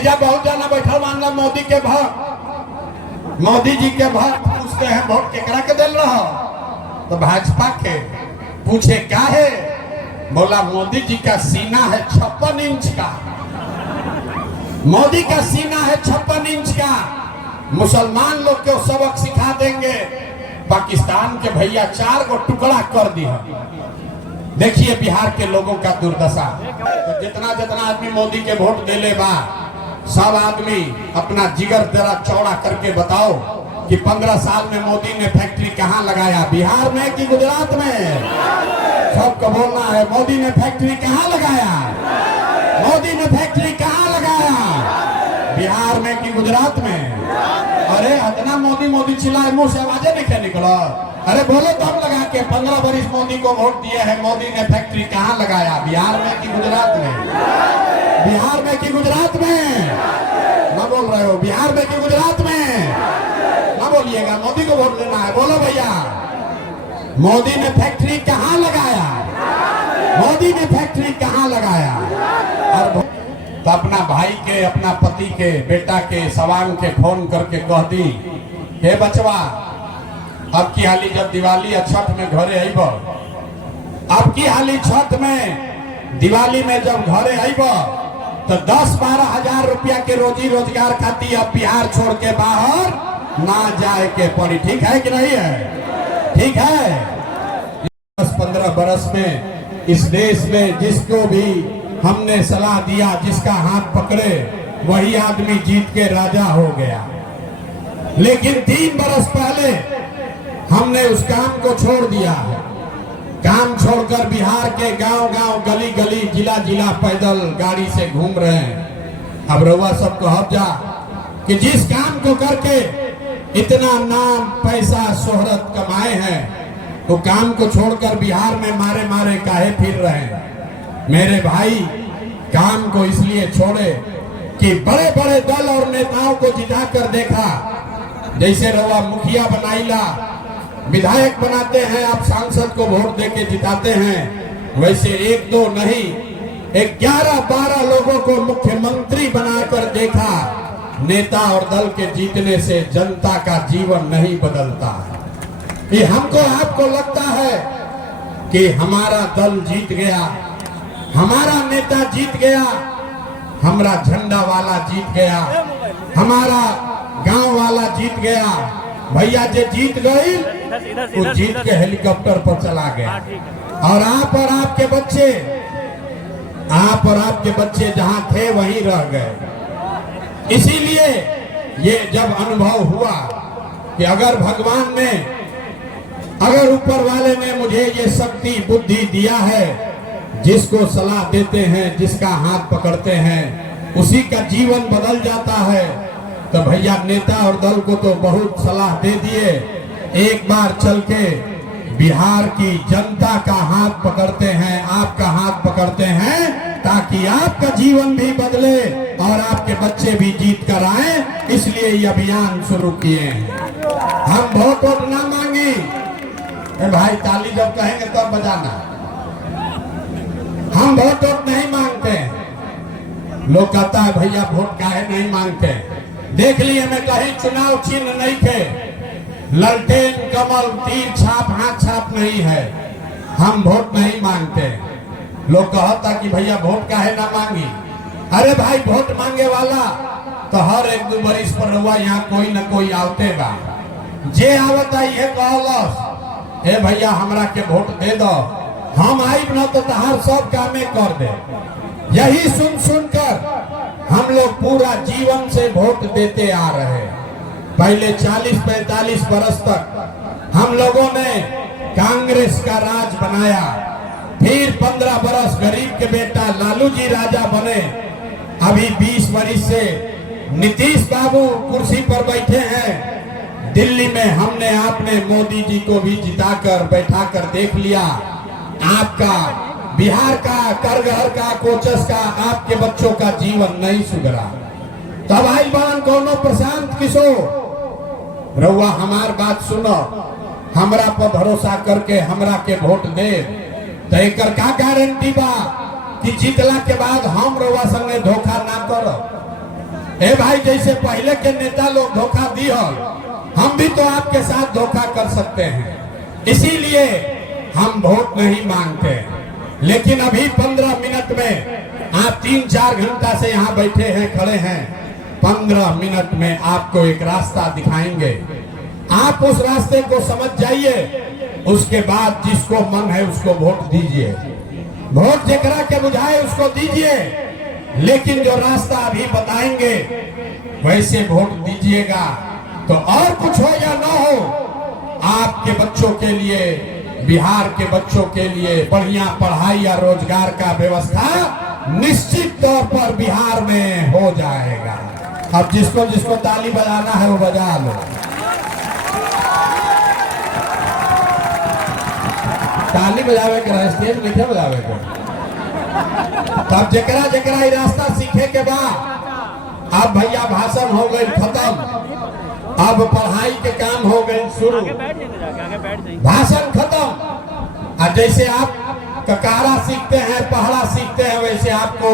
एजा बहुत जाना बैठल मानला मोदी के भक्त, मोदी जी के भक्त पूछते हैं वोट केकरा के दिल रहा, तो भाजपा के। पूछे क्या है, बोला मोदी जी का सीना है 56 इंच का, मोदी का सीना है 56 इंच का। मुसलमान लोग को सबक सिखा देंगे। पाकिस्तान के भैया 4 को टुकड़ा कर दिया। देखिए बिहार के लोगों का दुर्दशा। तो जितना जितना आदमी मोदी के वोट दे ले बा, सब आदमी अपना जिगर जरा चौड़ा करके बताओ कि 15 साल में मोदी ने फैक्ट्री कहाँ लगाया, बिहार में कि गुजरात में? सबको बोलना है, मोदी ने फैक्ट्री कहाँ लगाया, मोदी ने फैक्ट्री कहाँ लगाया, बिहार में कि गुजरात में? अरे इतना मोदी मोदी चिल्लाए, मुंह से आवाजें नहीं क्या निकला? अरे बोलो दम लगा के, 15 बरिस मोदी को वोट दिए हैं, मोदी ने फैक्ट्री कहाँ लगाया, बिहार में कि गुजरात में? बिहार में कि गुजरात में? ना बोल रहे हो, बिहार में कि गुजरात में? ना बोलिएगा, मोदी को वोट देना है। बोलो भैया, मोदी ने फैक्ट्री कहाँ लगाया, मोदी ने फैक्ट्री कहाँ लगाया? और तो अपना भाई के, अपना पति के, बेटा के, सवांग के फोन करके कह दी, हे बचवा, अब की हाली जब दिवाली और छठ में घरे आइब, अब की हाली छठ में दिवाली में जब घरे आइब तो 10-12 हजार रुपया के रोजी रोजगार खाती अब बिहार छोड़ के बाहर ना जाए के पड़ी। ठीक है कि नहीं है? ठीक है। 10-15 बरस में इस देश में जिसको भी हमने सलाह दिया, जिसका हाथ पकड़े, वही आदमी जीत के राजा हो गया। लेकिन 3 बरस पहले हमने उस काम को छोड़ दिया है। काम छोड़कर बिहार के गांव-गांव, गली-गली, जिला-जिला पैदल गाड़ी से घूम रहे हैं। अब रउआ सब कहब जा कि जिस काम को करके इतना नाम, पैसा, शोहरत कमाए हैं, तो काम को छोड़कर बिहार में मारे मारे काहे फिर रहे हैं? मेरे भाई, काम को इसलिए छोड़े कि बड़े बड़े दल और नेताओं को जिताकर देखा। जैसे रवा मुखिया बनाईला, विधायक बनाते हैं, आप सांसद को वोट देके जिताते हैं, वैसे 1-2 नहीं, 11-12 लोगों को मुख्यमंत्री बनाकर देखा। नेता और दल के जीतने से जनता का जीवन नहीं बदलता है। ये हमको आपको लगता है कि हमारा दल जीत गया, हमारा नेता जीत गया, हमारा झंडा वाला जीत गया, हमारा गांव वाला जीत गया। भैया जो जीत गई वो जीत के हेलीकॉप्टर पर चला गया। और आप और आपके बच्चे, आप और आपके बच्चे जहां थे वहीं रह गए। इसीलिए ये जब अनुभव हुआ कि अगर भगवान ने, अगर ऊपर वाले ने मुझे ये शक्ति बुद्धि दिया है, जिसको सलाह देते हैं, जिसका हाथ पकड़ते हैं, उसी का जीवन बदल जाता है, तो भैया नेता और दल को तो बहुत सलाह दे दिए। एक बार चल के बिहार की जनता का हाथ पकड़ते हैं, आपका हाथ पकड़ते हैं, ताकि आपका जीवन भी बदले और आपके बच्चे भी जीत कर आए। इसलिए ये अभियान शुरू किए हैं। हम वोट ना मांगे भाई, ताली जब कहेंगे तब तो बजाना। हम वोट नहीं मांगते। लोग कहता है भैया वोट काहे नहीं मांगते? देख लिए मैं कहीं चुनाव चिन्ह नहीं थे, ललटेन, कमल, तीर छाप, हाथ छाप नहीं है। हम वोट नहीं मांगते। लोग कहता कि भैया वोट काहे ना मांगी? अरे भाई, वोट मांगे वाला तो हर 1-2 बरिस पर हुआ यहाँ कोई न कोई आवते बा। जे आवता ये कहलस, हे भैया हमरा के वोट दे दो, हम आई न तो तहार सब कामे कर दे। यही सुन सुनकर हम लोग पूरा जीवन से वोट देते आ रहे। पहले 40-45 बरस तक हम लोगों ने कांग्रेस का राज बनाया, फिर 15 बरस गरीब के बेटा लालू जी राजा बने। अभी 20 बरिस से नीतीश बाबू कुर्सी पर बैठे हैं। दिल्ली में हमने आपने मोदी जी को भी जिताकर बैठाकर देख लिया। आपका बिहार का, करगहर का, कोचस का, आपके बच्चों का जीवन नहीं सुधरा। तब आई बान कोनो प्रशांत किशोर, रउआ हमार बात सुनो, हमरा पर भरोसा करके हमरा के वोट दे, तो एक का गारंटी बा कि जीतला के बाद हम रउआ संगे धोखा ना करो। ए भाई, जैसे पहले के नेता लोग धोखा दिए, हम भी तो आपके साथ धोखा कर सकते हैं, इसीलिए हम वोट नहीं मांगते। लेकिन अभी 15 मिनट में आप 3-4 घंटा से यहाँ बैठे हैं, खड़े हैं, 15 मिनट में आपको एक रास्ता दिखाएंगे। आप उस रास्ते को समझ जाइए, उसके बाद जिसको मन है उसको वोट दीजिए। वोट जेकरा के बुझाए उसको दीजिए, लेकिन जो रास्ता अभी बताएंगे वैसे वोट दीजिएगा। तो और कुछ हो या ना हो, आपके बच्चों के लिए, बिहार के बच्चों के लिए बढ़िया पढ़ाई या रोजगार का व्यवस्था निश्चित तौर पर बिहार में हो जाएगा। अब जिसको जिसको ताली बजाना है वो बजा लो। ताली बजावे के स्टेज लिखे बजावे के। तब जकरा जकरा ये रास्ता सीखे के बाद, अब भैया भाषण हो गई खत्म, अब पढ़ाई के काम हो गए शुरू। भाषण खत्म। और जैसे आप ककारा सीखते हैं, पहरा सीखते हैं, वैसे आपको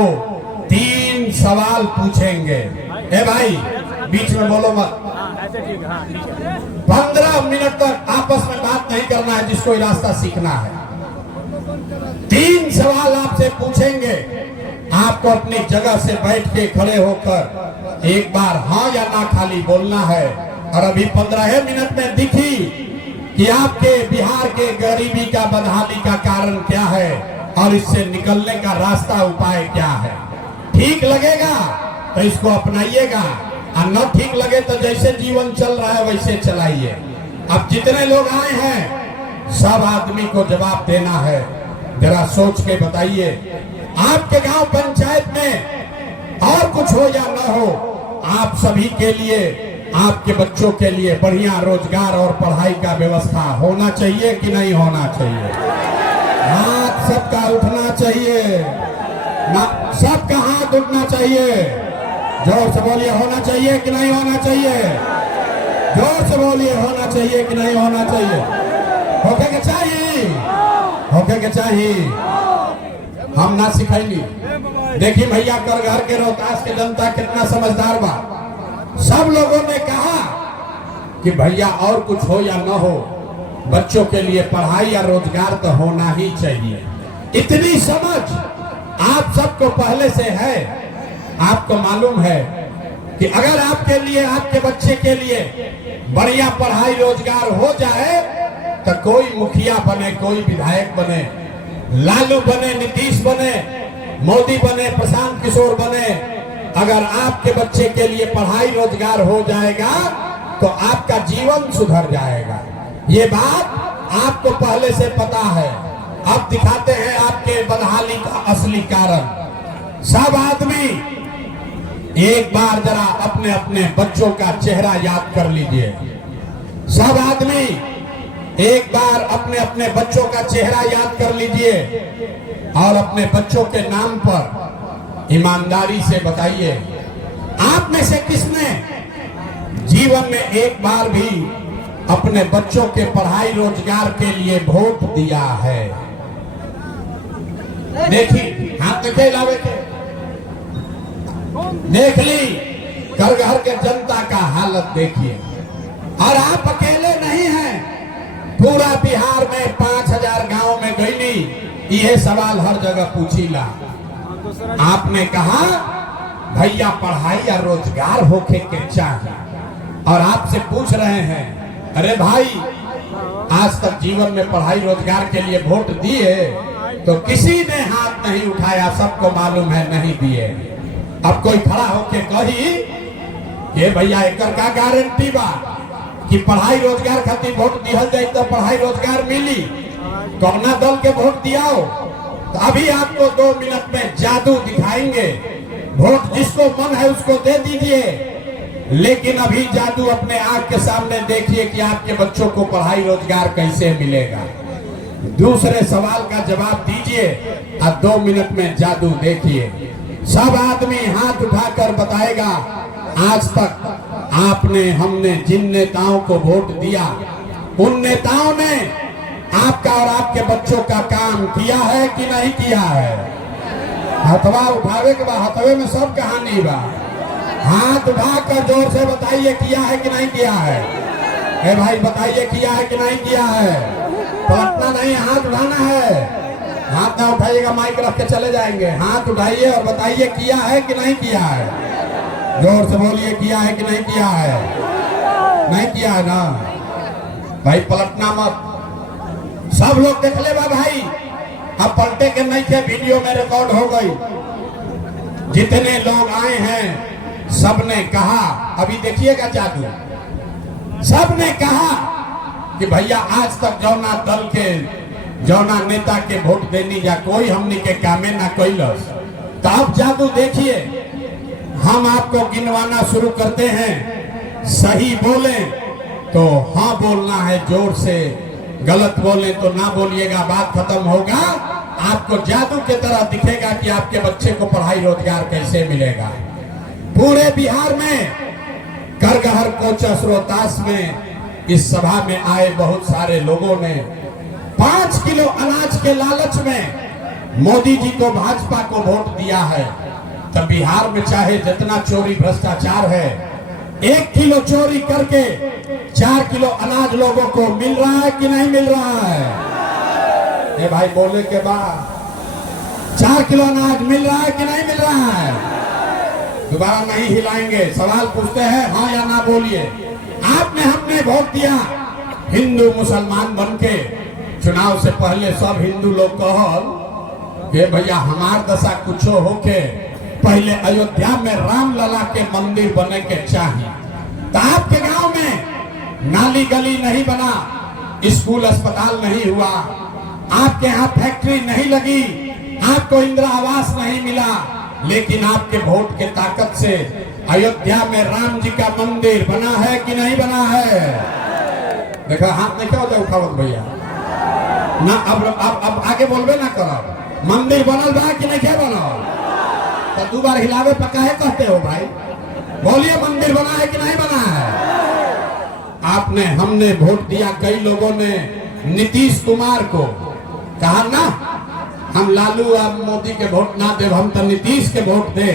3 सवाल पूछेंगे। ए भाई, बीच में बोलो मत। 15 मिनट तक आपस में बात नहीं करना है जिसको ये रास्ता सीखना है। 3 सवाल आपसे पूछेंगे। आपको अपनी जगह से बैठ के खड़े होकर एक बार हाँ या ना खाली बोलना है। और अभी 15 मिनट में दिखी कि आपके बिहार के गरीबी का, बदहाली का कारण क्या है और इससे निकलने का रास्ता, उपाय क्या है। ठीक लगेगा तो इसको अपनाइएगा, और न ठीक लगे तो जैसे जीवन चल रहा है वैसे चलाइए। अब जितने लोग आए हैं, सब आदमी को जवाब देना है। जरा सोच के बताइए, आपके गांव पंचायत में और कुछ हो या न हो, आप सभी के लिए, आपके बच्चों के लिए बढ़िया रोजगार और पढ़ाई का व्यवस्था होना चाहिए कि नहीं होना चाहिए? हाथ सबका उठना चाहिए, सबका हाथ उठना चाहिए। जोर से बोलिए, होना चाहिए कि नहीं होना चाहिए? जोर से बोलिए, होना चाहिए कि नहीं होना चाहिए? होके के चाहिए, होके के चाहिए। हम ना सिखाएंगे। देखिए भैया, कर घर के रोहतास के जनता कितना समझदार बा। सब लोगों ने कहा कि भैया और कुछ हो या न हो, बच्चों के लिए पढ़ाई या रोजगार तो होना ही चाहिए। इतनी समझ आप सबको पहले से है। आपको मालूम है कि अगर आपके लिए, आपके बच्चे के लिए बढ़िया पढ़ाई रोजगार हो जाए तो कोई मुखिया बने, कोई विधायक बने, लालू बने, नीतीश बने, मोदी बने, प्रशांत किशोर बने, अगर आपके बच्चे के लिए पढ़ाई रोजगार हो जाएगा तो आपका जीवन सुधर जाएगा। ये बात आपको पहले से पता है। अब दिखाते हैं आपके बदहाली का असली कारण। सब आदमी एक बार जरा अपने अपने बच्चों का चेहरा याद कर लीजिए। सब आदमी एक बार अपने अपने बच्चों का चेहरा याद कर लीजिए और अपने बच्चों के नाम पर ईमानदारी से बताइए, आप में से किसने जीवन में एक बार भी अपने बच्चों के पढ़ाई रोजगार के लिए वोट दिया है? देखिए, हाथ देखे लावे के देख ली। कर घर के जनता का हालत देखिए। और आप अकेले नहीं हैं, पूरा बिहार में 5000 गांव में गईली यह सवाल हर जगह पूछीला। आपने कहा भैया पढ़ाई या रोजगार होके के चाहिए, और आपसे पूछ रहे हैं, अरे भाई आज तक जीवन में पढ़ाई रोजगार के लिए वोट दिए? तो किसी ने हाथ नहीं उठाया, सबको मालूम है नहीं दिए। अब कोई खड़ा होके कही कि भैया एकर का गारंटी बा कि पढ़ाई रोजगार खातिर वोट दिहल जाए तो पढ़ाई रोजगार मिली? कौना दल के वोट दियाओ? तो अभी आपको 2 मिनट में जादू दिखाएंगे। वोट जिसको मन है उसको दे दीजिए, लेकिन अभी जादू अपने आंख के सामने देखिए कि आपके बच्चों को पढ़ाई रोजगार कैसे मिलेगा। दूसरे सवाल का जवाब दीजिए और 2 मिनट में जादू देखिए। सब आदमी हाथ उठाकर बताएगा, आज तक आपने, हमने जिन नेताओं को वोट दिया, उन नेताओं ने आपका और आपके बच्चों का काम किया है कि नहीं किया है? हथवा उठावे के बाद हथवे में सब कहानी बा। हाथ उठाकर जोर से बताइए किया है कि नहीं किया है। ए भाई बताइए किया है कि नहीं किया है। पलटना नहीं, हाथ उठाना है। हाथ ना उठाइएगा माइक रख के चले जाएंगे। हाथ उठाइए और बताइए किया है कि नहीं किया है। जोर से बोलिए किया है कि नहीं किया है। नहीं किया है ना भाई, पलटना मत। सब लोग देख ले भाई, अब पलटे के नहीं थे, वीडियो में रिकॉर्ड हो गई। जितने लोग आए हैं सबने कहा, अभी देखिएगा जादू, सबने कहा कि भैया आज तक जौना दल के जौना नेता के वोट देनी जा कोई हमनी के कामे ना कैलस। तो अब जादू देखिए, हम आपको गिनवाना शुरू करते हैं। सही बोले तो हाँ बोलना है जोर से, गलत बोले तो ना बोलिएगा, बात खत्म होगा। आपको जादू के तरह दिखेगा कि आपके बच्चे को पढ़ाई रोजगार कैसे मिलेगा। पूरे बिहार में करगहर कोचस रोहतास में इस सभा में आए बहुत सारे लोगों ने 5 किलो अनाज के लालच में मोदी जी को भाजपा को वोट दिया है। तब बिहार में चाहे जितना चोरी भ्रष्टाचार है, 1 किलो चोरी करके 4 किलो अनाज लोगों को मिल रहा है कि नहीं मिल रहा है। ये भाई बोले के बाद 4 किलो अनाज मिल रहा है कि नहीं मिल रहा है। दोबारा नहीं हिलाएंगे, सवाल पूछते हैं हाँ या ना बोलिए। आपने हमने वोट दिया हिंदू मुसलमान बन के। चुनाव से पहले सब हिंदू लोग कहल कि भैया हमार दशा कुछो होके पहले अयोध्या में राम लला के मंदिर बने के चाहिए। तो आपके गांव में नाली गली नहीं बना, स्कूल अस्पताल नहीं हुआ, आपके यहाँ फैक्ट्री नहीं लगी, आपको इंदिरा आवास नहीं मिला, लेकिन आपके वोट के ताकत से अयोध्या में राम जी का मंदिर बना है कि नहीं बना है। देखो हाथ नहीं क्या होता उठावत भैया ना। अब आगे बोलबे ना करो। मंदिर बनल बा कि नहीं क्या बनल, तो 2 बार हिलावे पका है कहते हो भाई। बोलिए मंदिर बना है कि नहीं बना है। आपने हमने वोट दिया, कई लोगों ने नीतीश कुमार को कहा ना हम लालू और मोदी के वोट ना दे, हम तो नीतीश के वोट दे,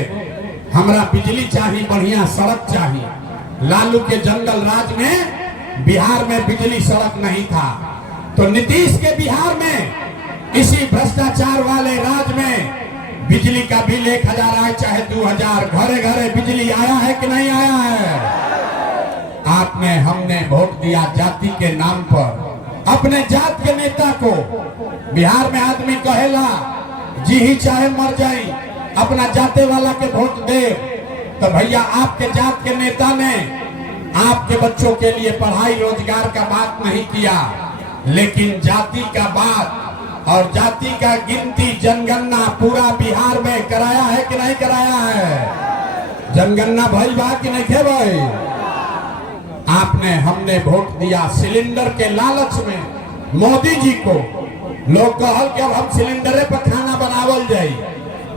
हमरा बिजली चाहिए, बढ़िया सड़क चाहिए। लालू के जंगल राज में बिहार में बिजली सड़क नहीं था, तो नीतीश के बिहार में इसी भ्रष्टाचार वाले राज में बिजली का बिल 1000 आए चाहे 2000, घरे घरे बिजली आया है कि नहीं आया है। आपने हमने वोट दिया जाति के नाम पर, अपने जात के नेता को। बिहार में आदमी कहेला जी ही चाहे मर जाए अपना जाते वाला के वोट दे। तो भैया आपके जात के नेता ने आपके बच्चों के लिए पढ़ाई रोजगार का बात नहीं किया, लेकिन जाति का बात और जाति का गिनती जनगणना पूरा बिहार में कराया है कि नहीं कराया है। जनगणना भइल बा कि नहीं खे भाई। आपने हमने वोट दिया सिलेंडर के लालच में मोदी जी को। लोग कहल कि अब हम सिलेंडरे पर खाना बनावल जाई,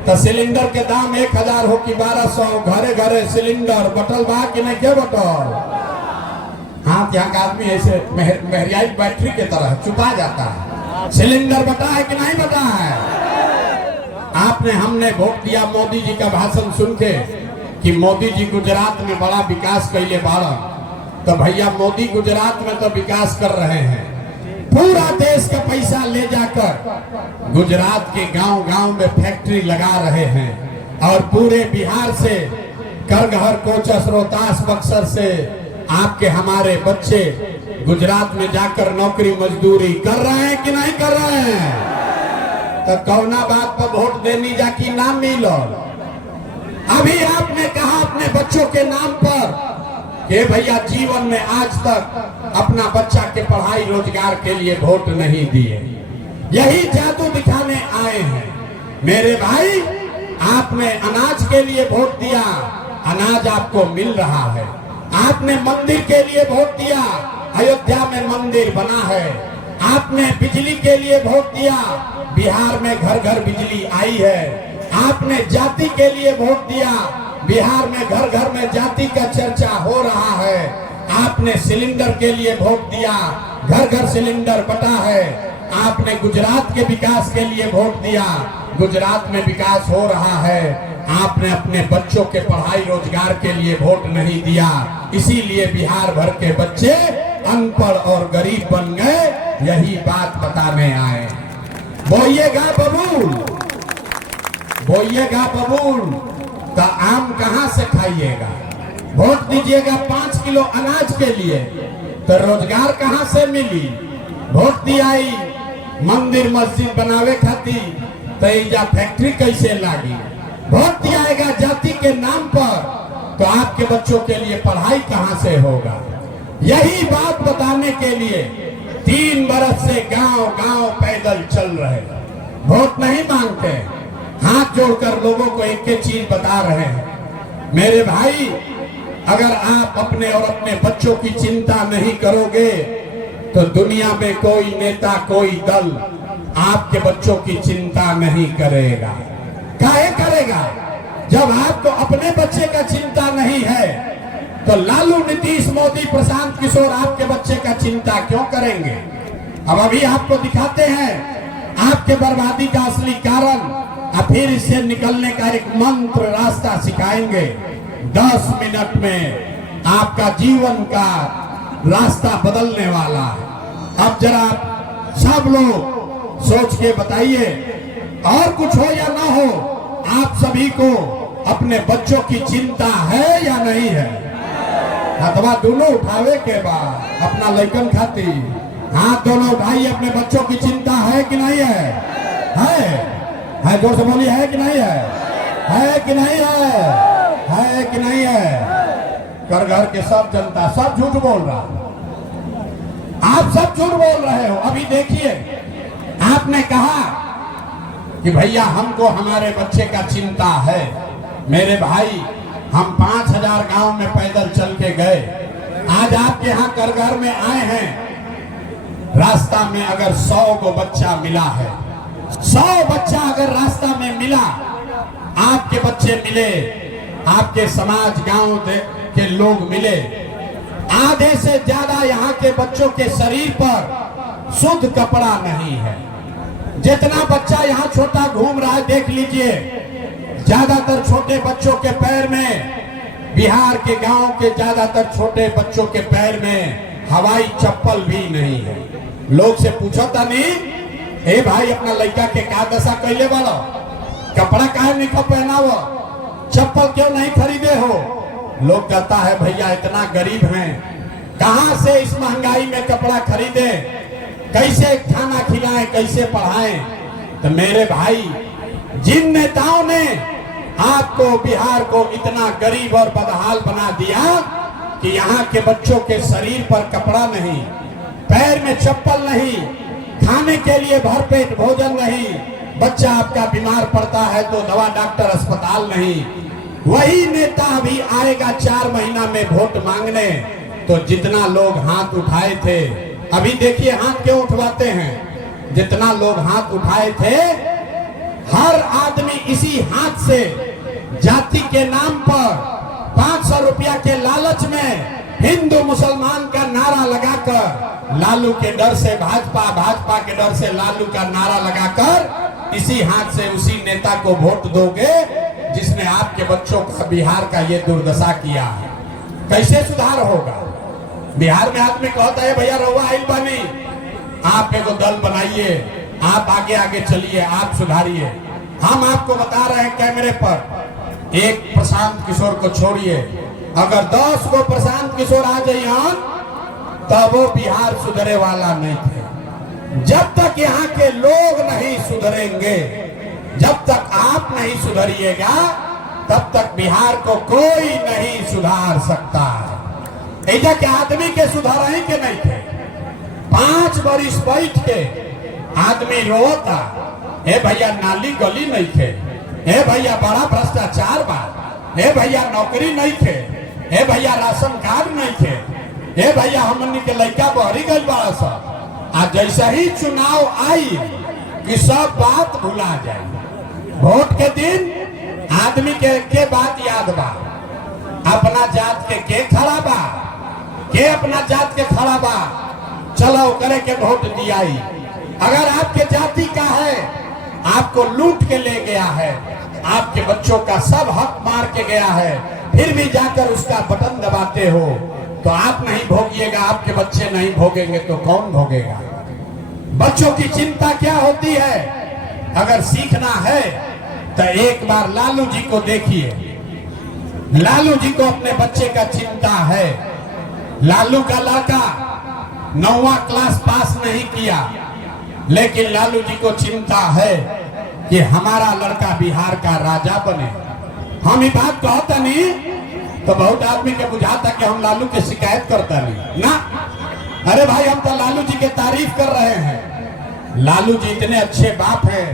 तो सिलेंडर के दाम 1000 हो कि 1200, घरे घरे सिलेंडर बटल बा कि नहीं के बटल। हाँ यहाँ का आदमी ऐसे महरियाई बैटरी के तरह चुपा जाता है। सिलेंडर बटा है कि नहीं बटा है। आपने हमने वोट दिया मोदी जी का भाषण सुन के कि मोदी जी गुजरात में बड़ा विकास कैले बारह। तो भैया मोदी गुजरात में तो विकास कर रहे हैं, पूरा देश का पैसा ले जाकर गुजरात के गांव गांव में फैक्ट्री लगा रहे हैं, और पूरे बिहार से करगहर कोचस रोहतास बक्सर से आपके हमारे बच्चे गुजरात में जाकर नौकरी मजदूरी कर रहे हैं कि नहीं कर रहे हैं। तो कौना बात पर वोट देनी जाकी नाम मिलो। अभी आपने कहा अपने बच्चों के नाम पर कि भैया जीवन में आज तक अपना बच्चा के पढ़ाई रोजगार के लिए वोट नहीं दिए, यही जादू दिखाने आए हैं। मेरे भाई आपने अनाज के लिए वोट दिया, अनाज आपको मिल रहा है। आपने मंदिर के लिए वोट दिया, अयोध्या में मंदिर बना है। आपने बिजली के लिए वोट दिया, बिहार में घर घर बिजली आई है। आपने जाति के लिए वोट दिया, बिहार में घर घर में जाति का चर्चा हो रहा है। आपने सिलेंडर के लिए वोट दिया, घर घर सिलेंडर बटा है। आपने गुजरात के विकास के लिए वोट दिया, गुजरात में विकास हो रहा है। आपने अपने बच्चों के पढ़ाई रोजगार के लिए वोट नहीं दिया, इसीलिए बिहार भर के बच्चे अनपढ़ और गरीब बन गए। यही बात बताने आए। बोइएगा बबूल, बोइएगा बबूल तो आम कहां से खाइएगा? वोट दीजिएगा 5 किलो अनाज के लिए तो रोजगार कहां से मिली? वोट दियाई मंदिर मस्जिद बनावे खाती तो इजा फैक्ट्री कैसे लागी? वोट दियाएगा जाति के नाम पर तो आपके बच्चों के लिए पढ़ाई कहां से होगा? यही बात बताने के लिए 3 बरस से गांव गांव पैदल चल रहे, वोट नहीं मांगते, हाथ जोड़कर लोगों को एक एक चीज बता रहे हैं। मेरे भाई, अगर आप अपने और अपने बच्चों की चिंता नहीं करोगे तो दुनिया में कोई नेता, कोई दल आपके बच्चों की चिंता नहीं करेगा। काहे करेगा? जब आपको अपने बच्चे का चिंता नहीं है तो लालू, नीतीश, मोदी, प्रशांत किशोर आपके बच्चे का चिंता क्यों करेंगे? अब अभी आपको दिखाते हैं आपके बर्बादी का असली कारण, और फिर इससे निकलने का एक मंत्र रास्ता सिखाएंगे। 10 मिनट में आपका जीवन का रास्ता बदलने वाला है। अब जरा सब लोग सोच के बताइए, और कुछ हो या ना हो, आप सभी को अपने बच्चों की चिंता है या नहीं है? अथवा दोनों उठावे के बाद अपना लइकन खाती हाथ दोनों उठाइए। अपने बच्चों की चिंता है कि नहीं है? है जोर से बोलिए, है कि नहीं है? है कि नहीं है? है कि नहीं है? कर घर के सब जनता सब झूठ बोल रहा, आप सब झूठ बोल रहे हो। अभी देखिए, आपने कहा कि भैया हमको हमारे बच्चे का चिंता है। मेरे भाई, हम 5000 गांव में पैदल चल के गए, आज आपके यहाँ करघर में आए हैं। रास्ता में अगर 100 को बच्चा मिला है, 100 बच्चा अगर रास्ता में मिला, आपके बच्चे मिले, आपके समाज गांव के लोग मिले, आधे से ज्यादा यहाँ के बच्चों के शरीर पर शुद्ध कपड़ा नहीं है। जितना बच्चा यहाँ छोटा घूम रहा है देख लीजिए, ज्यादातर छोटे बच्चों के पैर में, बिहार के गांव के ज्यादातर छोटे बच्चों के पैर में हवाई चप्पल भी नहीं है। लोग से पूछो था नहीं, ए भाई अपना लड़का के का दशा कैले वाला, कपड़ा काहे नहीं पहना वो, चप्पल क्यों नहीं खरीदे हो? लोग कहता है भैया इतना गरीब हैं, कहां से इस महंगाई में कपड़ा खरीदे, कैसे खाना खिलाएं, कैसे पढ़ाएं? तो मेरे भाई, जिन नेताओं ने आपको, बिहार को इतना गरीब और बदहाल बना दिया कि यहाँ के बच्चों के शरीर पर कपड़ा नहीं, पैर में चप्पल नहीं, खाने के लिए भरपेट भोजन नहीं, बच्चा आपका बीमार पड़ता है तो दवा डॉक्टर अस्पताल नहीं, वही नेता अभी आएगा 4 महीना में वोट मांगने। तो जितना लोग हाथ उठाए थे, अभी देखिए हाथ क्यों उठवाते हैं, जितना लोग हाथ उठाए थे, हर आदमी इसी हाथ से जाति के नाम पर 500 रुपया के लालच में हिंदू मुसलमान का नारा लगाकर, लालू के डर से भाजपा, भाजपा के डर से लालू का नारा लगाकर इसी हाथ से उसी नेता को वोट दोगे जिसने आपके बच्चों का, बिहार का ये दुर्दशा किया है। कैसे सुधार होगा? बिहार में आदमी कहता है भैया रहुआ आइल बानी, आप एगो दल बनाइए, आप आगे आगे चलिए, आप सुधारिए। हम आपको बता रहे हैं कैमरे पर, एक प्रशांत किशोर को छोड़िए, अगर 10 को प्रशांत किशोर आ जाइए तब वो बिहार सुधरे वाला नहीं थे। जब तक यहाँ के लोग नहीं सुधरेंगे, जब तक आप नहीं सुधरिएगा, तब तक बिहार को कोई नहीं सुधार सकता है। ऐसा के आदमी के सुधार ही के नहीं थे। 5 बरिस बैठ के आदमी रोता, हे भैया नाली गली नहीं थे, हे भैया बड़ा भ्रष्टाचार बा, हे भैया नौकरी नहीं थे, हे भैया राशन कार्ड नहीं थे, हे भैया हमनी के लड़का बहरी गई बड़ा सा। आज जैसा ही चुनाव आई कि सब बात भुला जाए। वोट के दिन आदमी के बात याद बा, अपना जात के खड़ा बा, के अपना जात के खड़ा बा, चलो करे के वोट दियाई। अगर आपके जाति का है, आपको लूट के ले गया है, आपके बच्चों का सब हक मार के गया है, फिर भी जाकर उसका बटन दबाते हो, तो आप नहीं भोगिएगा, आपके बच्चे नहीं भोगेंगे तो कौन भोगेगा? बच्चों की चिंता क्या होती है? अगर सीखना है तो एक बार लालू जी को देखिए। लालू जी को अपने बच्चे का चिंता है। लालू का लड़का 9वां क्लास पास नहीं किया, लेकिन लालू जी को चिंता है कि हमारा लड़का बिहार का राजा बने। हम ये बात कहता नहीं तो बहुत आदमी के बुझाता कि हम लालू की शिकायत करता नहीं ना। अरे भाई, हम तो लालू जी की तारीफ कर रहे हैं। लालू जी इतने अच्छे बाप हैं,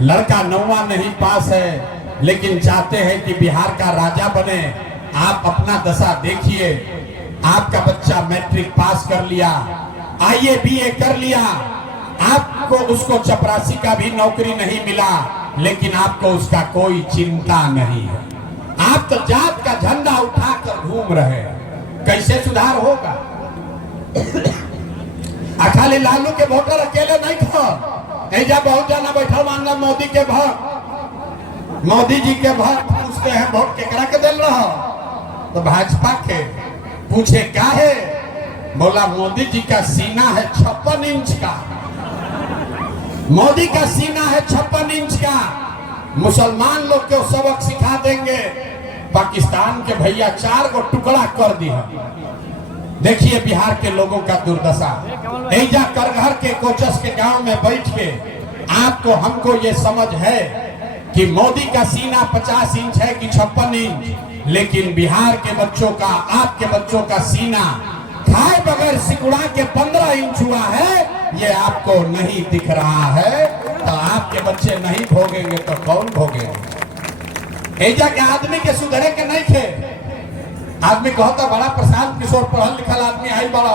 लड़का 9वां नहीं पास है, लेकिन चाहते हैं कि बिहार का राजा बने। आप अपना दशा देखिए, आपका बच्चा मैट्रिक पास कर लिया, आईए बीए कर लिया, आपको उसको चपरासी का भी नौकरी नहीं मिला, लेकिन आपको उसका कोई चिंता नहीं है। आप तो जात का झंडा उठाकर घूम रहे हैं। कैसे सुधार होगा? खाली लालू के वोटर अकेले नहीं था, ऐजा बहुत जाना बैठा मानना मोदी के भक्त, मोदी जी के भक्त पूछते हैं वोट केकरा के दिल रहा, तो भाजपा के। पूछे क्या है? बोला मोदी जी का सीना है 56 इंच का, मोदी का सीना है 56 इंच का। मुसलमान लोग को सबक सिखा देंगे। पाकिस्तान के भैया 4 को टुकड़ा कर दिया। देखिए बिहार के लोगों का दुर्दशा। ऐजा करघर के कोचस के गांव में बैठ के आपको हमको ये समझ है कि मोदी का सीना 50 इंच है कि 56 इंच, लेकिन बिहार के बच्चों का, आपके बच्चों का सीना खाए बगैर सिकुड़ा के 15 इंच हुआ है। ये आपको नहीं दिख रहा है, तो आपके बच्चे नहीं भोगेंगे तो कौन भोगेंगे? ऐजा के आदमी के सुधरे के नहीं थे। आदमी कहता बड़ा प्रशांत किशोर पढ़ल लिखल आदमी आई, बड़ा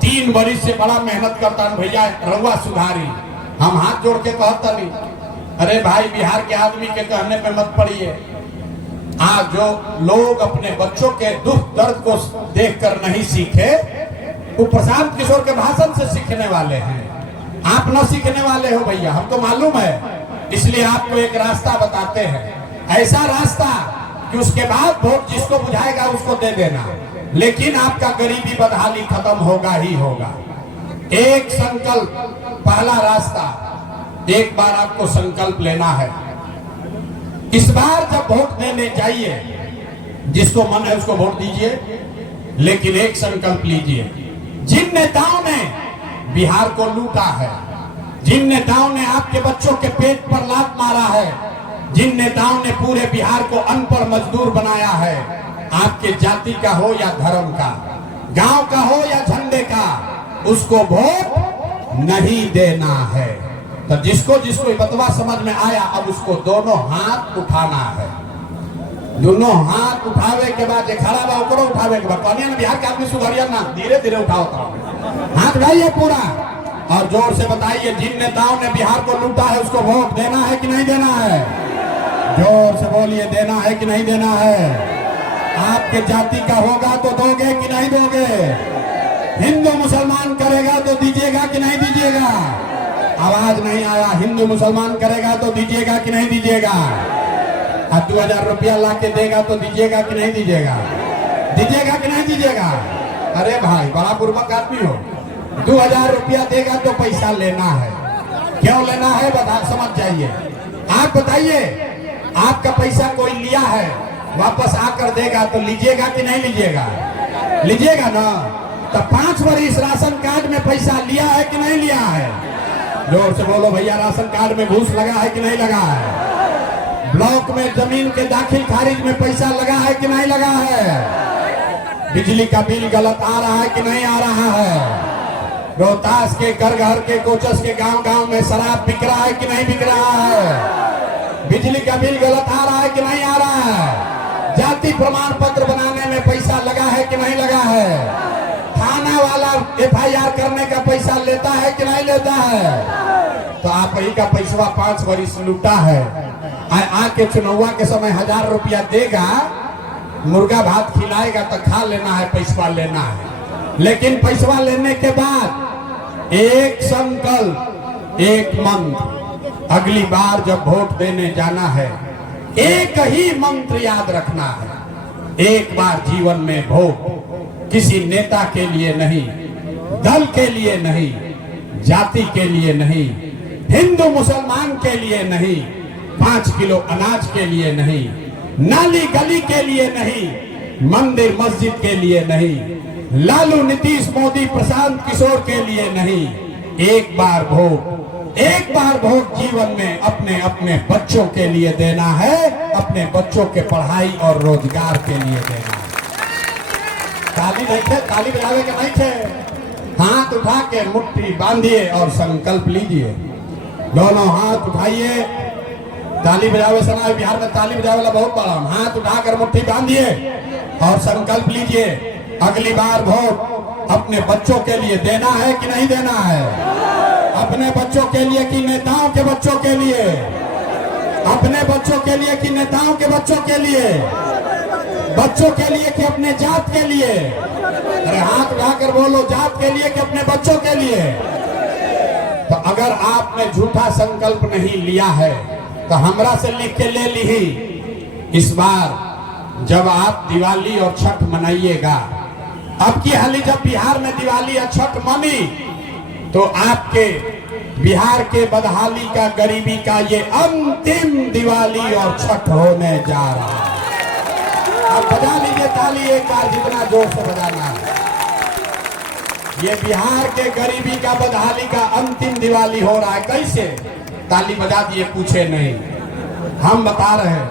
3 बरिस से बड़ा मेहनत करता भैया रउआ सुधारी। हम हाथ जोड़ के कहता नहीं, अरे भाई बिहार के आदमी के कहने पे मत पड़िए। आज जो लोग अपने बच्चों के दुख दर्द को देखकर नहीं सीखे, वो प्रशांत किशोर के भाषण से सीखने वाले हैं। आप न सीखने वाले हो भैया, हमको मालूम है, इसलिए आपको एक रास्ता बताते हैं। ऐसा रास्ता कि उसके बाद वोट जिसको बुझाएगा उसको दे देना, लेकिन आपका गरीबी बदहाली खत्म होगा ही होगा। एक संकल्प, पहला रास्ता, एक बार आपको संकल्प लेना है। इस बार जब वोट देने जाइए, जिसको मन है उसको वोट दीजिए, लेकिन एक संकल्प लीजिए, जिन नेताओं ने बिहार को लूटा है, जिन नेताओं ने आपके बच्चों के पेट पर लात मारा है, जिन नेताओं ने पूरे बिहार को अनपढ़ मजदूर बनाया है, आपके जाति का हो या धर्म का, गांव का हो या झंडे का, उसको वोट नहीं देना है। तो जिसको जिसको बतवा समझ में आया, अब उसको दोनों हाथ उठाना है। दोनों हाथ उठावे के बाद खड़ा बा ओकरो उठावे के बाद कहनिया ना बिहार के आदमी सुधरिया ना, धीरे धीरे उठाओ। हाथ उठाइए पूरा और जोर से बताइए, जिन नेताओं ने बिहार को लूटा है उसको वोट देना है कि नहीं देना है? जोर से बोलिए, देना है कि नहीं देना है? आपके जाति का होगा तो दोगे कि नहीं दोगे? हिंदू मुसलमान करेगा तो दीजिएगा कि नहीं दीजिएगा? आवाज नहीं आया। हिंदू मुसलमान करेगा तो दीजिएगा कि नहीं दीजिएगा? 2000 रुपया ला के देगा तो दीजिएगा कि नहीं दीजिएगा? दीजिएगा कि नहीं दीजिएगा? अरे भाई बड़ा बुर्बक आदमी हो। 2000 रुपया देगा तो पैसा लेना है। क्यों लेना है बता, समझ जाइए। आप बताइए, आपका पैसा कोई लिया है, वापस आकर देगा तो लीजिएगा कि नहीं लीजिएगा? लीजिएगा ना। तो 5 वर्ष राशन कार्ड में पैसा लिया है कि नहीं लिया है? जोर से बोलो भैया, राशन कार्ड में घूस लगा है कि नहीं लगा है? ब्लॉक में जमीन के दाखिल खारिज में पैसा लगा है कि नहीं लगा है? बिजली का बिल गलत आ रहा है कि नहीं आ रहा है? रोहतास के घर घर के कोचस के गांव गांव में शराब बिक रहा है कि नहीं बिक रहा है? बिजली का बिल गलत आ रहा है कि नहीं आ रहा है? जाति प्रमाण पत्र बनाने में पैसा लगा है कि नहीं लगा है? थाना वाला FIR करने का पैसा लेता है कि नहीं लेता है? तो आप ही का पैसा 5 वर्ष लूटा है। आके चुनाव के समय 1000 रुपया देगा, मुर्गा भात खिलाएगा तो खा लेना है, पैसा लेना है। लेकिन पैसा लेने के बाद एक संकल्प, एक मंत्र, अगली बार जब वोट देने जाना है एक ही मंत्र याद रखना है, एक बार जीवन में भोग, किसी नेता के लिए नहीं, दल के लिए नहीं, जाति के लिए नहीं, हिंदू मुसलमान के लिए नहीं, 5 किलो अनाज के लिए नहीं, नाली गली के लिए नहीं, मंदिर मस्जिद के लिए नहीं, लालू नीतीश मोदी प्रशांत किशोर के लिए नहीं, एक बार भोग जीवन में अपने अपने बच्चों के लिए देना है, अपने बच्चों के पढ़ाई और रोजगार के लिए देना है। ताली नहीं थे, ताली बजावे के नहीं थे, हाथ उठा के मुट्ठी बांधिए और संकल्प लीजिए। दोनों हाथ उठाइए, ताली बजावे समय बिहार में ताली बजावे वाला बहुत बड़ा, हाथ उठाकर मुट्ठी बांधिए और संकल्प लीजिए, अगली बार वोट अपने बच्चों के लिए देना है कि नहीं देना है? अपने बच्चों के लिए कि नेताओं के बच्चों के लिए? अपने बच्चों के लिए कि नेताओं के बच्चों के लिए? बच्चों के लिए कि अपने जात के लिए? अरे हाथ उठाकर बोलो, जात के लिए कि अपने बच्चों के लिए? तो अगर आपने झूठा संकल्प नहीं लिया है तो हमरा से लिख के ले ली। इस बार जब आप दिवाली और छठ मनाइएगा, अब की हाली जब बिहार में दिवाली और छठ मनी, तो आपके बिहार के बदहाली का, गरीबी का ये अंतिम दिवाली और छठ होने जा रहा है। अब बजा लीजिए ताली एक बार, जितना जोर से बजाना है। ये बिहार के गरीबी का, बदहाली का अंतिम दिवाली हो रहा है। कैसे? ताली बजा दिए, पूछे नहीं, हम बता रहे हैं।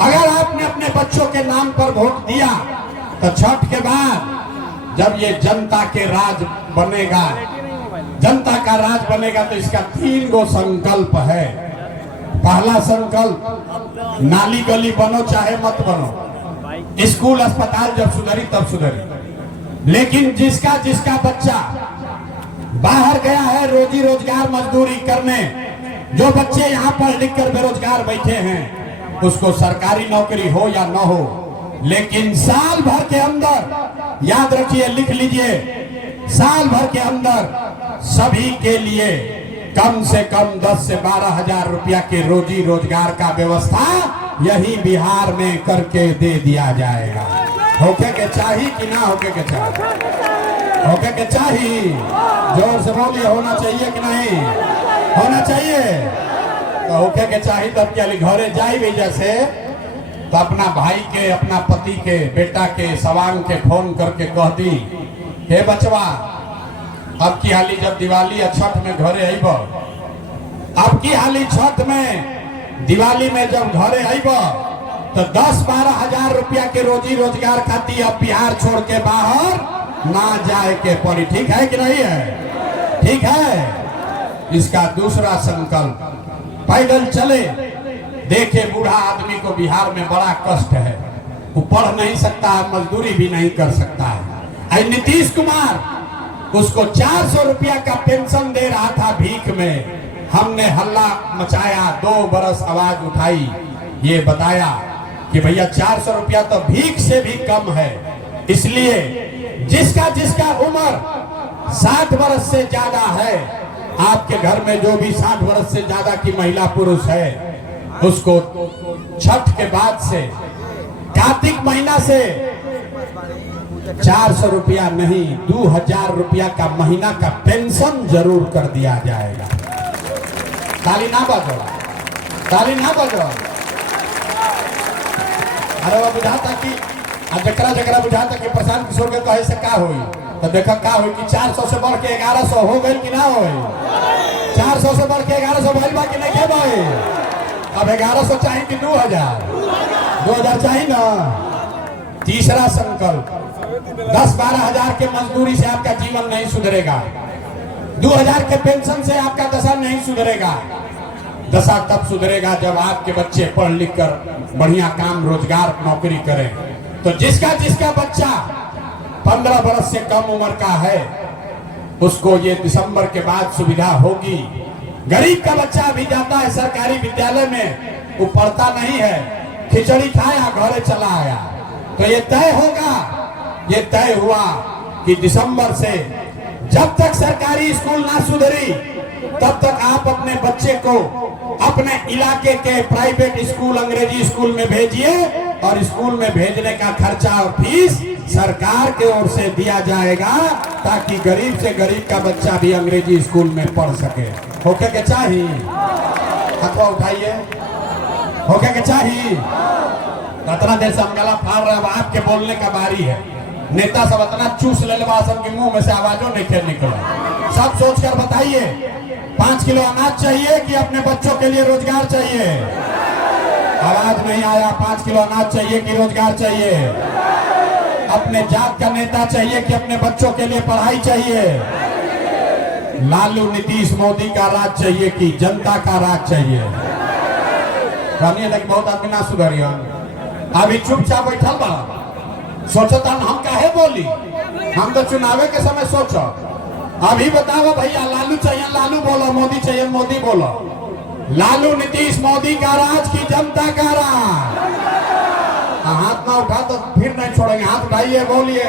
अगर आपने अपने बच्चों के नाम पर वोट दिया तो छठ के बाद जब ये जनता के राज बनेगा, जनता का राज बनेगा, तो इसका 3 गो संकल्प है। पहला संकल्प, नाली गली बनो चाहे मत बनो, स्कूल अस्पताल जब सुधरी तब सुधरी, लेकिन जिसका जिसका बच्चा बाहर गया है रोजी रोजगार मजदूरी करने, जो बच्चे यहाँ पढ़ लिख कर बेरोजगार बैठे हैं, उसको सरकारी नौकरी हो या न हो, लेकिन साल भर के अंदर, याद रखिए, लिख लीजिए, साल भर के अंदर सभी के लिए कम से कम 10 से 12 हजार रुपया के रोजी रोजगार का व्यवस्था यही बिहार में करके दे दिया जाएगा। होके के चाहिए कि ना होके के चाहिए? होके के चाहिए। जोर से बोलिए, होना चाहिए कि नहीं होना चाहिए? तो होके के चाहिए। तब क्या घरे जाई भी जैसे, तो अपना भाई के, अपना पति के, बेटा के, सवांग के फोन करके कह दी, हे बचवा, अब की हाली जब दिवाली या छठ में घरे आइब, अब की हाली छठ में दिवाली में जब घरे आइब, तो 10-12 हजार रुपया के रोजी रोजगार खाती अब बिहार छोड़ के बाहर ना जाए के पड़ी। ठीक है कि नहीं है? ठीक है। इसका दूसरा संकल्प, पैदल चले। देखे बूढ़ा आदमी को बिहार में बड़ा कष्ट है, वो पढ़ नहीं सकता है, मजदूरी भी नहीं कर सकता है। नीतीश कुमार उसको 400 रुपया का पेंशन दे रहा था भीख में। हमने हल्ला मचाया, 2 बरस आवाज उठाई, ये बताया कि भैया 400 रुपया तो भीख से भी कम है। इसलिए जिसका जिसका उम्र 60 वर्ष से ज्यादा है, आपके घर में जो भी 60 वर्ष से ज्यादा की महिला पुरुष है, उसको छठ के बाद से, कार्तिक महीना से 400 रुपया नहीं, 2000 रुपया का महीना का पेंशन जरूर कर दिया जाएगा। ताली ना बजो, ताली ना बजो। अरे वो बुझाता कि जकरा जकरा बुझाता कि प्रशांत किशोर के कहे से का होई, तो देखा का होई कि 400 से बढ़ के 1100 हो गई कि ना होई? 400 से बढ़ के 1100 भइल बा कि नहीं के भाई? अब 1100 चाहिए कि 2000 चाहिए ना। तीसरा संकल्प, 10-12 हजार के मजदूरी से आपका जीवन नहीं सुधरेगा, 2000 के पेंशन से आपका दशा नहीं सुधरेगा। दशा तब सुधरेगा जब आपके बच्चे पढ़ लिख कर बढ़िया काम, रोजगार, नौकरी करें। तो जिसका जिसका बच्चा 15 वर्ष से कम उम्र का है, उसको ये दिसंबर के बाद सुविधा होगी। गरीब का बच्चा भी जाता है सरकारी विद्यालय में, वो पढ़ता नहीं है, खिचड़ी खाया घरे चला आया। तो ये तय होगा, ये तय हुआ कि दिसंबर से जब तक सरकारी स्कूल ना सुधरी, तब तक आप अपने बच्चे को अपने इलाके के प्राइवेट स्कूल, अंग्रेजी स्कूल में भेजिए और स्कूल में भेजने का खर्चा और फीस सरकार के ओर से दिया जाएगा, ताकि गरीब से गरीब का बच्चा भी अंग्रेजी स्कूल में पढ़ सके। होके के चाहिए, हाथवा उठाइए, होके के चाहिए। इतना देर से हम गला फाड़ रहे, अब आपके बोलने का बारी है। नेता सब इतना चूस ले सबके मुंह में से आवाजों नहीं निकला। सब सोचकर बताइए, 5 किलो अनाज चाहिए कि अपने बच्चों के लिए रोजगार चाहिए? आवाज नहीं आया। 5 किलो अनाज चाहिए कि रोजगार चाहिए? अपने जात का नेता चाहिए कि अपने बच्चों के लिए पढ़ाई चाहिए? लालू नीतीश मोदी का राज चाहिए कि जनता का राज चाहिए? बहुत आदमी ना सुधरियो, अभी चुपचाप बैठल बा, सोचता हम काहे बोली, हम तो चुनावे के समय सोचो। अभी बताओ भैया, लालू चाहिए लालू बोलो, मोदी चाहिए मोदी बोलो। लालू नीतीश मोदी का राज की जनता का राज? हाथ ना उठा तो फिर नहीं छोड़ेंगे, हाथ उठाइए, बोलिए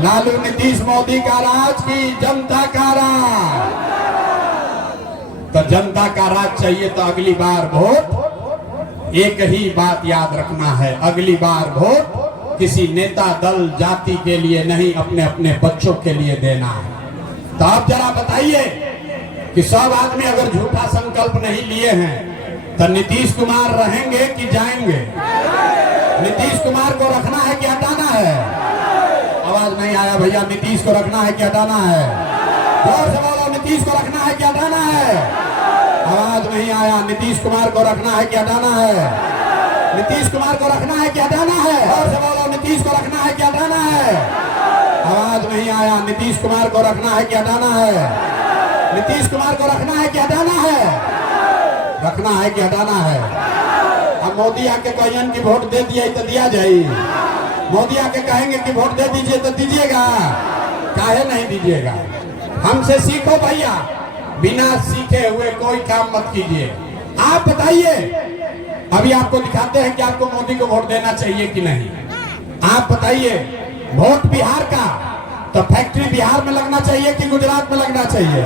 लालू नीतीश मोदी का राज की जनता का राज। तो जनता का राज चाहिए तो अगली बार वोट एक ही बात याद रखना है, अगली बार वोट किसी नेता दल जाति के लिए नहीं, अपने अपने बच्चों के लिए देना है। तो आप जरा बताइए कि सब आदमी अगर झूठा संकल्प नहीं लिए हैं तो नीतीश कुमार रहेंगे कि जाएंगे? नीतीश कुमार को रखना है कि हटाना है? आवाज नहीं आया भैया। नीतीश को रखना है कि हटाना है? जोर से बोलो, नीतीश को रखना है कि हटाना है? आवाज नहीं आया। नीतीश कुमार को रखना है कि हटाना है? नीतीश कुमार को रखना है कि हटाना है? जोर से बोलो, नीतीश को रखना है कि हटाना है? आवाज नहीं आया। नीतीश कुमार को रखना है कि हटाना है? नीतीश कुमार को रखना है कि हटाना है? रखना है कि हटाना है? अब मोदी आके कहियन की वोट दे दिए तो दिया जाए? मोदी आके कहेंगे कि वोट दे दीजिए तो दीजिएगा? काहे नहीं दीजिएगा? हमसे सीखो भैया, बिना सीखे हुए कोई काम मत कीजिए। आप बताइए, अभी आपको दिखाते हैं कि आपको मोदी को वोट देना चाहिए कि नहीं। आप बताइए, वोट बिहार का तो फैक्ट्री बिहार में लगना चाहिए कि गुजरात में लगना चाहिए?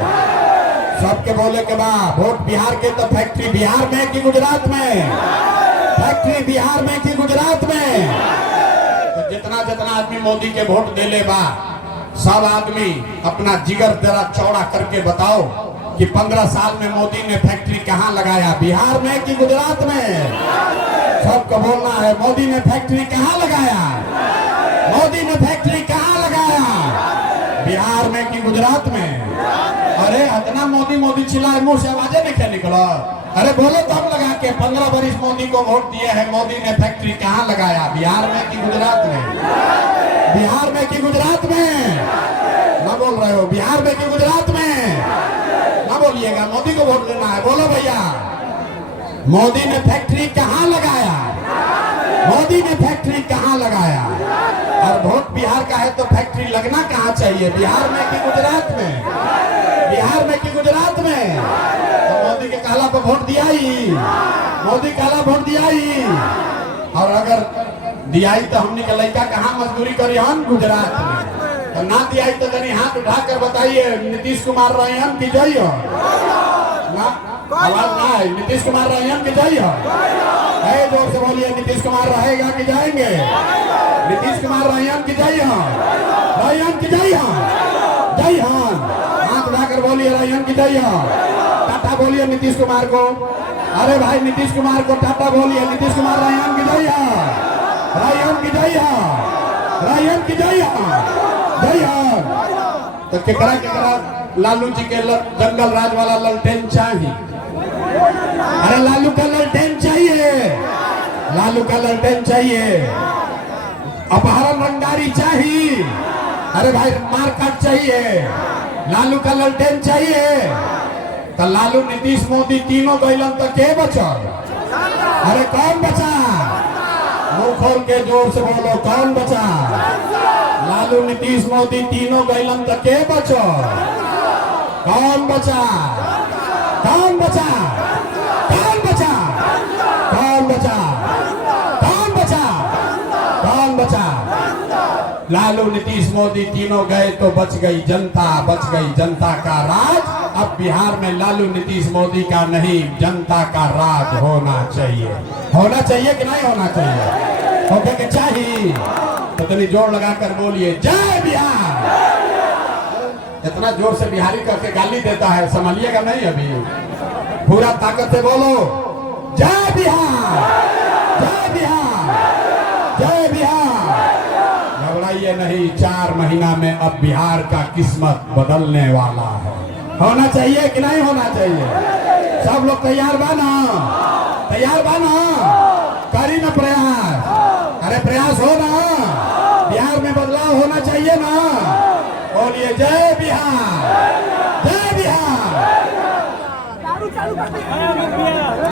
सबके बोले के बाद वोट बिहार के तो फैक्ट्री बिहार में कि गुजरात में? फैक्ट्री बिहार में कि गुजरात में? तो जितना जितना आदमी मोदी के वोट दे ले बा, सब आदमी अपना जिगर जरा चौड़ा करके बताओ कि 15 साल में मोदी ने फैक्ट्री कहाँ लगाया, बिहार में कि गुजरात में? सबको बोलना है, मोदी ने फैक्ट्री कहाँ लगाया? मोदी ने फैक्ट्री कहाँ लगाया? बिहार में कि गुजरात में? अरे इतना मोदी मोदी चिल्लाए, मुंह से आवाजें नहीं निकला। अरे बोलो तो हम लगा के 15 बरिस मोदी को वोट दिए हैं, मोदी ने फैक्ट्री कहाँ लगाया, बिहार में कि गुजरात में? बिहार में कि गुजरात में? ना बोल रहे हो, बिहार में कि गुजरात में? ना बोलिएगा, मोदी को वोट देना है। बोलो भैया, मोदी ने फैक्ट्री कहाँ लगाया? मोदी ने फैक्ट्री कहाँ लगाया? और वोट बिहार का है तो फैक्ट्री लगना कहाँ चाहिए, बिहार में कि गुजरात में? बिहार में कि गुजरात में? तो मोदी के कहला पर वोट दिया ही, मोदी कहला वोट दिया ही। और अगर दियाई तो हमने के लड़का कहाँ मजदूरी करी हम, गुजरात में। तो ना दियाई तो जनी हाथ उठाकर बताइए, नीतीश कुमार रहे हम कि जई हो? ना आवाज ना है। नीतीश कुमार रहे हम कि जई हो? जोर से बोलिए, नीतीश कुमार रहेगा कि जाएंगे? नीतीश कुमार रहे हम कि जई हो? रहे हम कि जई हो? जई हो। हाथ उठाकर बोलिए, रहे हम कि जई हो? टाटा बोलिए नीतीश कुमार को। अरे भाई, नीतीश कुमार को टाटा बोलिए। नीतीश कुमार रहे हम कि जई हो? रहे हम कि जई हो? रहे हम कि जई हो? जई हो। तो केकरा केकरा लालू जी के जंगल राज वाला ललटेन चाहिए? अरे लालू का ललटेन चाहिए, लालू का ललटेन चाहिए। अपहरण रंगारी चाहिए? अरे भाई, मारकाट चाहिए? लालू का ललटेन चाहिए? तो लालू नीतीश मोदी तीनों गइलन तो के बचल? अरे कौन बचा? मुंह खोल के जोर से बोलो, कौन बचा? लालू नीतीश मोदी तीनों गइलन तो के बचल? कौन बचा? कौन बचा? कौन बचा? कौन बचा? कौन बचा? कौन बचा? लालू नीतीश मोदी तीनों गए तो बच गई जनता, बच गई जनता का राज। अब बिहार में लालू नीतीश मोदी का नहीं, जनता का राज होना चाहिए। होना चाहिए कि नहीं होना चाहिए? होके के चाहिए तो तनी जोर लगाकर बोलिए जय बिहार। इतना जोर से बिहारी करके गाली देता है, संभालिएगा नहीं अभी। पूरा ताकत से बोलो जय बिहार, जय बिहार, जय बिहार। घबराइए नहीं, 4 महीना में अब बिहार का किस्मत बदलने वाला है। होना चाहिए कि नहीं होना चाहिए? सब लोग तैयार बाना? तैयार बाना? करी ना प्रयास? अरे प्रयास हो ना, बिहार में बदलाव होना चाहिए ना। बोलिए जय बिहार, जय बिहार।